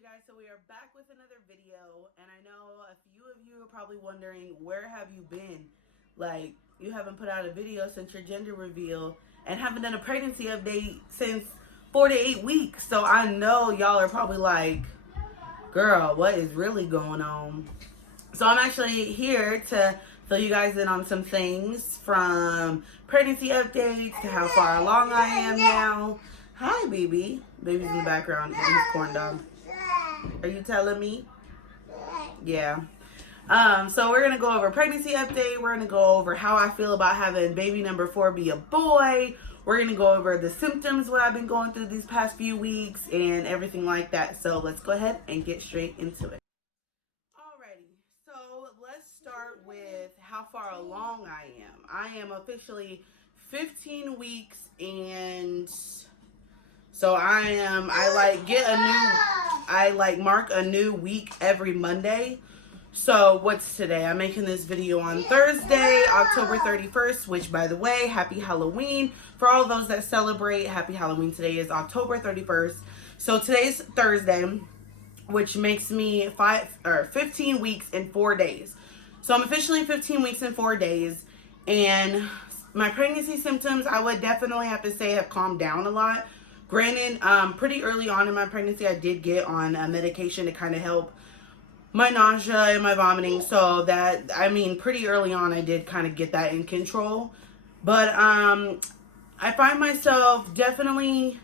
you guys, so we are back with another video, and I know a few of you are probably wondering, where have you been? Like, you haven't put out a video since your gender reveal and haven't done a pregnancy update since 4 to 8 weeks. So I know y'all are probably like, girl, what is really going on? So I'm actually here to fill you guys in on some things, from pregnancy updates to how far along I am now. Hi, baby. Baby's in the background eating his corn dog. Are you telling me? Yeah. So we're going to go over pregnancy update. We're going to go over how I feel about having baby number 4 be a boy. We're going to go over the symptoms, what I've been going through these past few weeks, and everything like that. So let's go ahead and get straight into it. Alrighty. So let's start with how far along I am. I am officially 15 weeks, and so I mark a new week every Monday. So what's today? I'm making this video on Thursday, October 31st, which, by the way, happy Halloween. For all those that celebrate, happy Halloween. Today is October 31st. So today's Thursday, which makes me 15 weeks and 4 days. So I'm officially 15 weeks and 4 days. And my pregnancy symptoms, I would definitely have to say, have calmed down a lot. Granted, pretty early on in my pregnancy, I did get on a medication to kind of help my nausea and my vomiting. So that, I mean, pretty early on, I did kind of get that in control. But I find myself definitely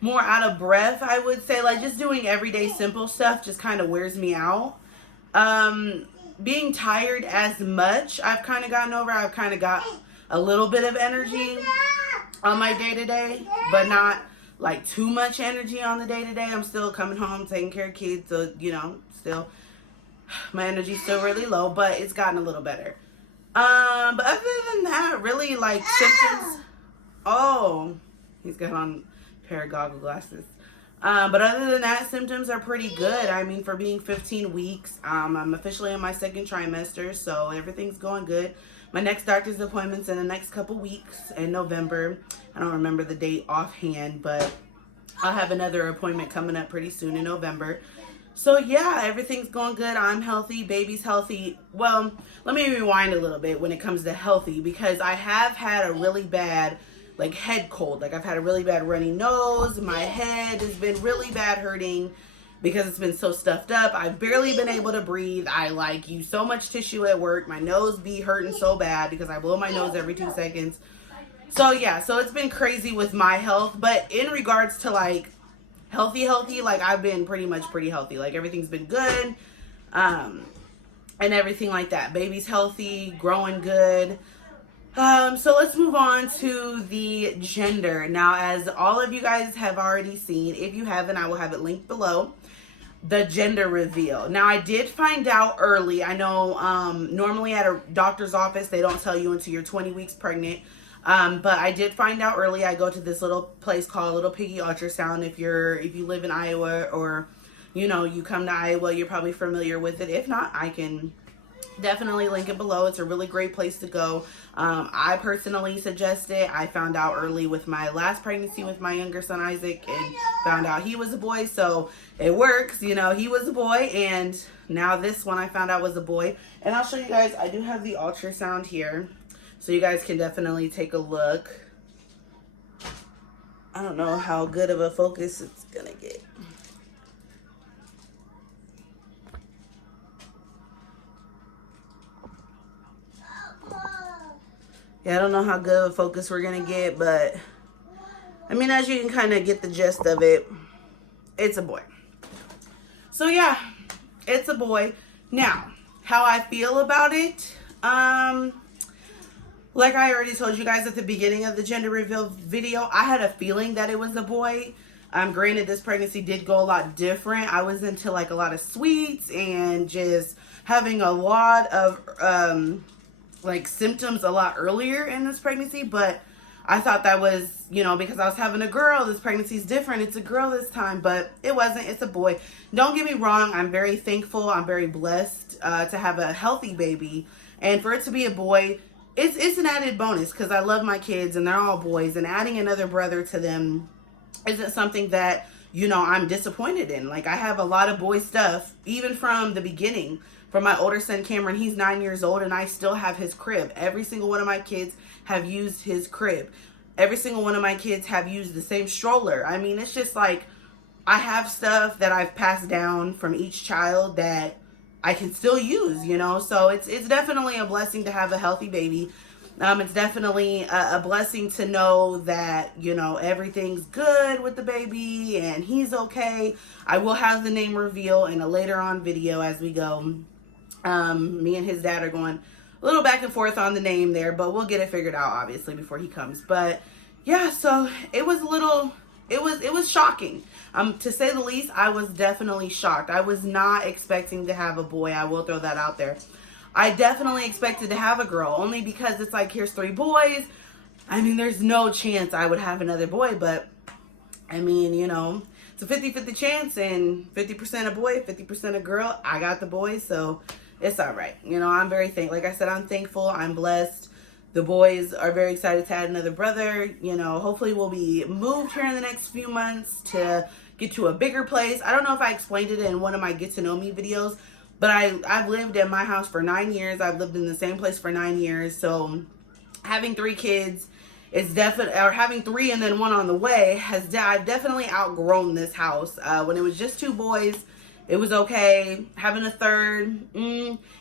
more out of breath, I would say. Like, just doing everyday simple stuff just kind of wears me out. Being tired as much, I've kind of gotten over. I've kind of got a little bit of energy on my day-to-day, but not like too much energy on the day-to-day. I'm still coming home, taking care of kids, so, you know, still, my energy's still really low, but it's gotten a little better. But other than that, really, like, symptoms, oh, he's got on a pair of goggle glasses. But other than that, symptoms are pretty good. I mean, for being 15 weeks, I'm officially in my second trimester, so everything's going good. My next doctor's appointment's in the next couple weeks in November. I don't remember the date offhand, but I'll have another appointment coming up pretty soon in November. So yeah, everything's going good. I'm healthy. Baby's healthy. Well, let me rewind a little bit when it comes to healthy, because I have had a really bad, like, head cold. Like, I've had a really bad runny nose. My head has been really bad hurting because it's been so stuffed up. I've barely been able to breathe. I use so much tissue at work. My nose be hurting so bad because I blow my nose every 2 seconds. So yeah, so it's been crazy with my health. But in regards to like healthy, like, I've been pretty healthy. Like, everything's been good. And everything like that. Baby's healthy, growing good. So let's move on to the gender. Now, as all of you guys have already seen, if you haven't, I will have it linked below. The gender reveal. Now, I did find out early. I know normally at a doctor's office, they don't tell you until you're 20 weeks pregnant. But I did find out early. I go to this little place called Little Piggy Ultrasound. If you live in Iowa, or, you know, you come to Iowa, you're probably familiar with it. If not, I can definitely link it below. It's a really great place to go. I personally suggest it. I found out early with my last pregnancy with my younger son Isaac, and found out he was a boy, so it works. You know, he was a boy, and now this one I found out was a boy. And I'll show you guys. I do have the ultrasound here, so you guys can definitely take a look. I don't know how good of a focus it's gonna get. Yeah, I don't know how good of a focus we're going to get, but, I mean, as you can kind of get the gist of it, it's a boy. So, yeah, it's a boy. Now, how I feel about it, like I already told you guys at the beginning of the gender reveal video, I had a feeling that it was a boy. Granted, this pregnancy did go a lot different. I was into, like, a lot of sweets and just having a lot of like, symptoms a lot earlier in this pregnancy, but I thought that was, you know, because I was having a girl, this pregnancy is different. It's a girl this time, but it wasn't. It's a boy. Don't get me wrong. I'm very thankful. I'm very blessed to have a healthy baby, and for it to be a boy, it's an added bonus because I love my kids and they're all boys, and adding another brother to them isn't something that you know, I'm disappointed in. Like, I have a lot of boy stuff, even from the beginning. For my older son, Camron, he's 9 years old, and I still have his crib. Every single one of my kids have used his crib. Every single one of my kids have used the same stroller. I mean, it's just like, I have stuff that I've passed down from each child that I can still use, you know? So it's definitely a blessing to have a healthy baby. It's definitely a blessing to know that, you know, everything's good with the baby and he's okay. I will have the name reveal in a later on video as we go. Me and his dad are going a little back and forth on the name there, but we'll get it figured out, obviously, before he comes. But yeah, so it was a little... It was shocking. To say the least, I was definitely shocked. I was not expecting to have a boy. I will throw that out there. I definitely expected to have a girl, only because it's like, here's 3 boys. I mean, there's no chance I would have another boy, but I mean, you know, it's a 50-50 chance, and 50% a boy, 50% a girl. I got the boy, so it's all right. You know, I'm very thankful. Like I said, I'm thankful. I'm blessed. The boys are very excited to add another brother. You know, hopefully we'll be moved here in the next few months to get to a bigger place. I don't know if I explained it in one of my Get to Know Me videos, but I've lived in my house for 9 years. I've lived in the same place for 9 years. So having 3 kids is definitely, or having 3 and then 1 on the way, I've definitely outgrown this house. When it was just 2 boys, it was okay. Having a third,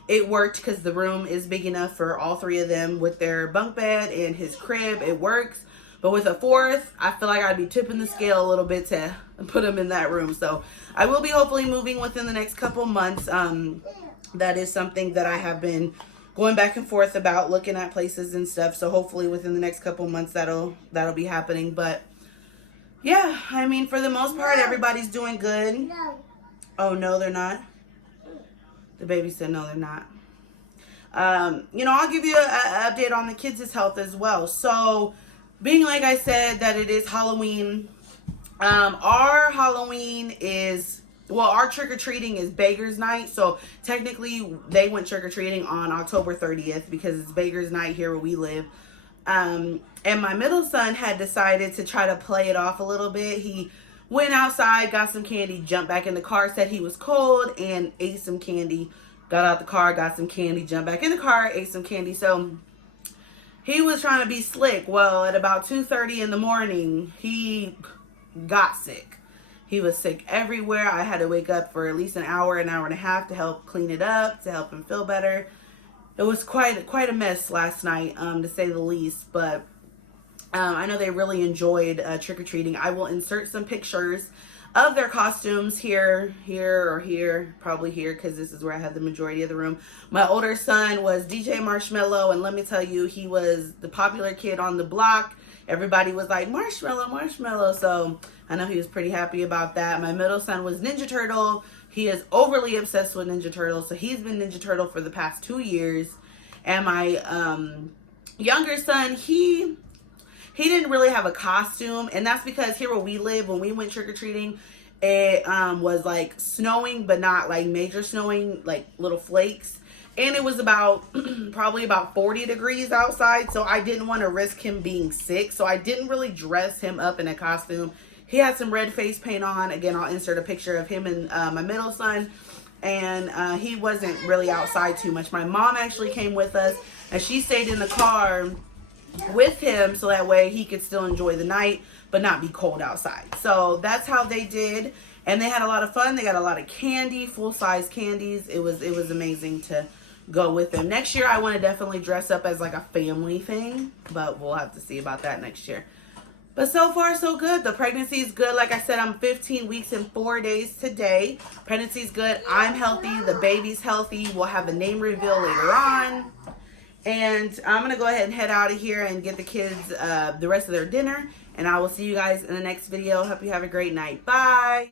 it worked because the room is big enough for all 3 of them with their bunk bed and his crib. It works. But with a 4th, I feel like I'd be tipping the scale a little bit to put them in that room. So I will be hopefully moving within the next couple months. That is something that I have been going back and forth about, looking at places and stuff. So hopefully within the next couple months that'll be happening. But yeah, I mean, for the most part, everybody's doing good. Oh, no, they're not. The baby said no, they're not. You know, I'll give you an update on the kids' health as well. So, being like I said that it is Halloween, our Halloween is, well, our trick-or-treating is Beggars Night. So, technically, they went trick-or-treating on October 30th because it's Beggars Night here where we live. And my middle son had decided to try to play it off a little bit. He went outside, got some candy, jumped back in the car, said he was cold, and ate some candy. Got out the car, got some candy, jumped back in the car, ate some candy. So he was trying to be slick. Well, at about 2:30 in the morning, he got sick. He was sick everywhere. I had to wake up for at least an hour and a half to help clean it up, to help him feel better. It was quite a mess last night, to say the least, but I know they really enjoyed trick-or-treating. I will insert some pictures of their costumes here, probably here, because this is where I have the majority of the room. My older son was DJ Marshmallow, and let me tell you, he was the popular kid on the block. Everybody was like, Marshmallow, Marshmallow. So I know he was pretty happy about that. My middle son was Ninja Turtle. He is overly obsessed with Ninja Turtle. So he's been Ninja Turtle for the past 2 years. And my younger son, he didn't really have a costume, and that's because here where we live, when we went trick-or-treating, it was like snowing, but not like major snowing, like little flakes. And it was about probably about 40 degrees outside, so I didn't want to risk him being sick. So I didn't really dress him up in a costume. He had some red face paint on. Again, I'll insert a picture of him and my middle son. And he wasn't really outside too much. My mom actually came with us, and she stayed in the car with him so that way he could still enjoy the night but not be cold outside. So that's how they did, and they had a lot of fun. They got a lot of candy, full-size candies. It was amazing to go with them. Next year I want to definitely dress up as like a family thing, but we'll have to see about that next year. But so far so good. The pregnancy is good. Like I said, I'm 15 weeks and 4 days today. Pregnancy's good. I'm healthy. The baby's healthy. We'll have a name reveal later on. And I'm going to go ahead and head out of here and get the kids the rest of their dinner. And I will see you guys in the next video. Hope you have a great night. Bye.